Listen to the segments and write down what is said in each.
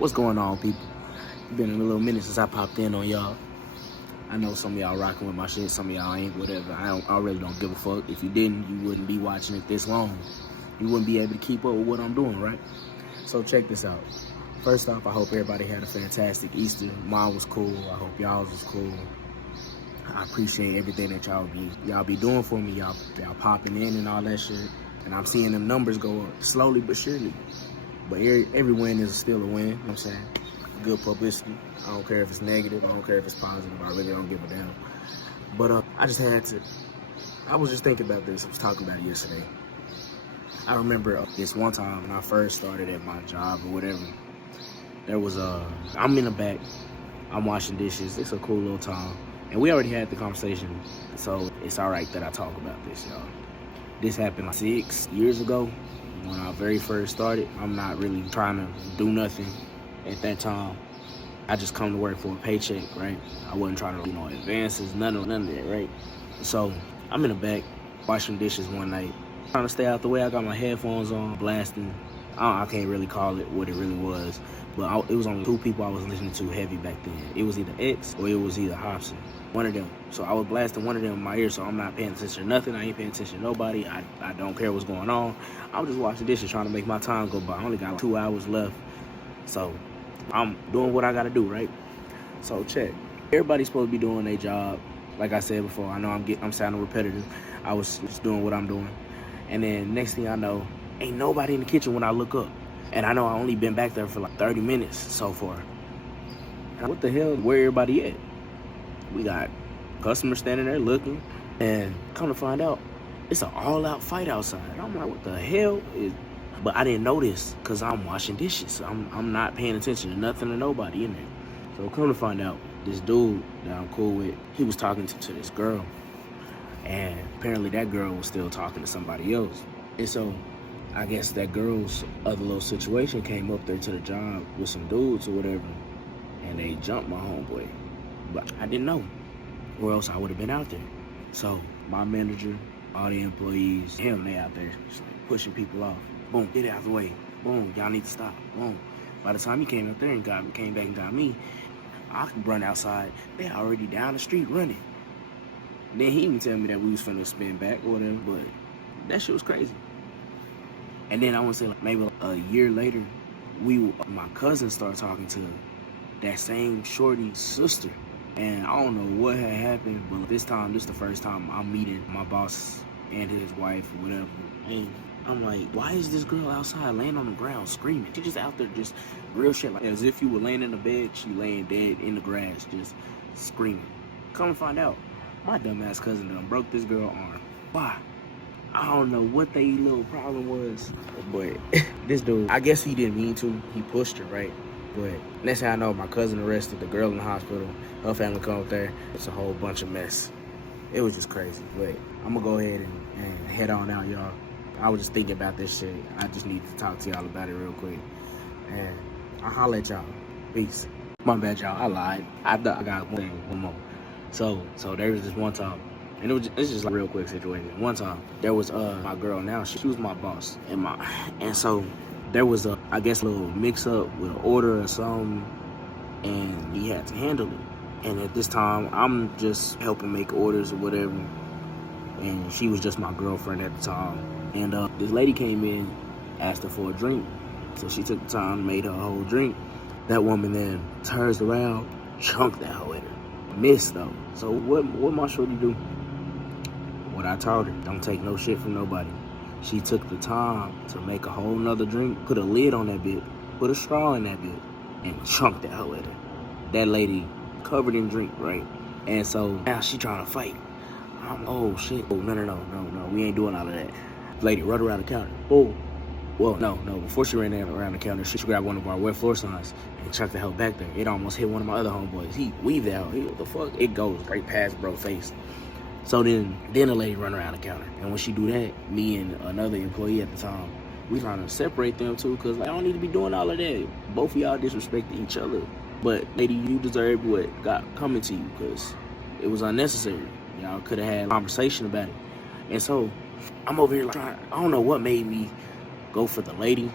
What's going on, people? It's been a little minute since I popped in on y'all. I know some of y'all rocking with my shit, some of y'all ain't, whatever. I really don't give a fuck. If you didn't, you wouldn't be watching it this long. You wouldn't be able to keep up with what I'm doing, right? So check this out. First off, I hope everybody had a fantastic Easter. Mine was cool. I hope y'all's was cool. I appreciate everything that y'all be doing for me. Y'all popping in and all that shit. And I'm seeing them numbers go up slowly but surely. But every win is still a win, you know what I'm saying? Good publicity. I don't care if it's negative. I don't care if it's positive. I really don't give a damn. But I was just thinking about this. I was talking about it yesterday. I remember this one time when I first started at my job or whatever. There was I'm in the back. I'm washing dishes. It's a cool little time. And we already had the conversation. So it's all right that I talk about this, y'all. This happened like 6 years ago. When I very first started, I'm not really trying to do nothing at that time. I just come to work for a paycheck, right? I wasn't trying to, advances, none of that, right? So I'm in the back washing dishes one night, trying to stay out the way. I got my headphones on, blasting. I can't really call it what it really was, but it was only two people I was listening to heavy back then. It was either X or it was either Hobson. One of them. So I was blasting one of them in my ear, so I'm not paying attention to nothing. I ain't paying attention to nobody. I don't care what's going on. I'm just washing dishes, trying to make my time go by. I only got like 2 hours left. So I'm doing what I gotta do, right? So check. Everybody's supposed to be doing their job. Like I said before, I know I'm sounding repetitive. I was just doing what I'm doing. And then next thing I know, ain't nobody in the kitchen when I look up. And I know I only been back there for like 30 minutes so far. What the hell, where everybody at? We got customers standing there looking, and come to find out, it's an all-out fight outside. I'm like, what the hell? But I didn't notice because I'm washing dishes. I'm not paying attention to nothing or nobody in there. So come to find out, this dude that I'm cool with, he was talking to this girl. And apparently that girl was still talking to somebody else. And so I guess that girl's other little situation came up there to the job with some dudes or whatever, and they jumped my homeboy. But I didn't know, or else I would have been out there. So my manager, all the employees, they out there just like pushing people off. Boom, get out of the way. Boom, y'all need to stop. Boom. By the time he came up there and came back and got me, I could run outside. They already down the street running. Then he didn't tell me that we was finna spin back or whatever, but that shit was crazy. And then I want to say like maybe a year later, my cousin started talking to that same shorty's sister. And I don't know what had happened, but this is the first time I'm meeting my boss and his wife or whatever. And I'm like, why is this girl outside laying on the ground screaming? She just out there just real shit, like as if you were laying in the bed, she laying dead in the grass, just screaming. Come to find out, my dumbass cousin done broke this girl's arm. Why? I don't know what they little problem was, but this dude, I guess he didn't mean to. He pushed her, right? But next thing I know, my cousin arrested, the girl in the hospital, her family come up there. It's a whole bunch of mess. It was just crazy. But I'm gonna go ahead and head on out, y'all. I was just thinking about this shit. I just need to talk to y'all about it real quick. And I'll holler at y'all. Peace. My bad, y'all. I lied. I got one more. So there was this one time, and it's just like a real quick situation. One time, there was my girl now, she was my boss. And so there was I guess a little mix up with an order or something, and he had to handle it. And at this time, I'm just helping make orders or whatever. And she was just my girlfriend at the time. And this lady came in, asked her for a drink. So she took the time, made her a whole drink. That woman then turns around, chunked that hoe at her. Missed though. So what my shorty do? What I told her, don't take no shit from nobody. She took the time to make a whole nother drink, put a lid on that bit, put a straw in that bit, and chunked that hoe at her. That lady covered in drink, right? And so now she trying to fight. Oh shit. Oh, no, we ain't doing all of that. Lady, run around the counter. Oh. Well, no. Before she ran around the counter, she grabbed one of our wet floor signs and chucked the hell back there. It almost hit one of my other homeboys. He weaved out. What the fuck? It goes right past bro face. So then the lady run around the counter. And when she do that, me and another employee at the time, we trying to separate them too, because I don't need to be doing all of that. Both of y'all disrespecting each other. But lady, you deserve what got coming to you, because it was unnecessary. Y'all could have had a conversation about it. And so I'm over here like, I don't know what made me go for the lady,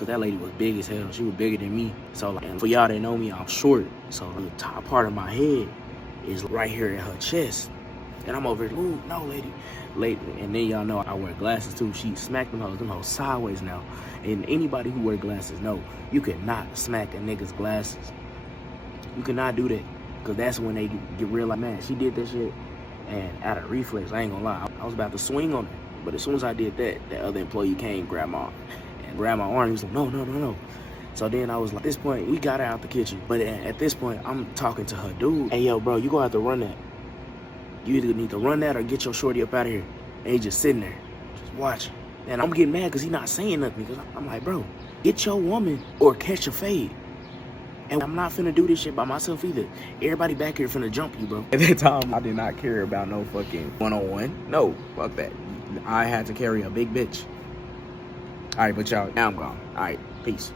because that lady was big as hell. She was bigger than me. So, like, and for y'all that know me, I'm short. So the top part of my head is right here in her chest. And I'm over here, ooh, no, lady. And then y'all know I wear glasses too. She smacked them hoes sideways now. And anybody who wear glasses know you cannot smack a nigga's glasses. You cannot do that. Because that's when they get real like, man, she did that shit. And out of reflex, I ain't gonna lie, I was about to swing on her. But as soon as I did that, that other employee came, grabbed my arm. He was like, no. So then I was like, at this point, we got her out the kitchen. But at this point, I'm talking to her dude. Hey, yo, bro, you gonna have to run that. You either need to run that or get your shorty up out of here. And he's just sitting there, just watching. And I'm getting mad because he's not saying nothing. Because I'm like, bro, get your woman or catch a fade. And I'm not finna do this shit by myself either. Everybody back here finna jump you, bro. At that time, I did not care about no fucking one-on-one. No, fuck that. I had to carry a big bitch. All right, but y'all, now I'm gone. All right, peace.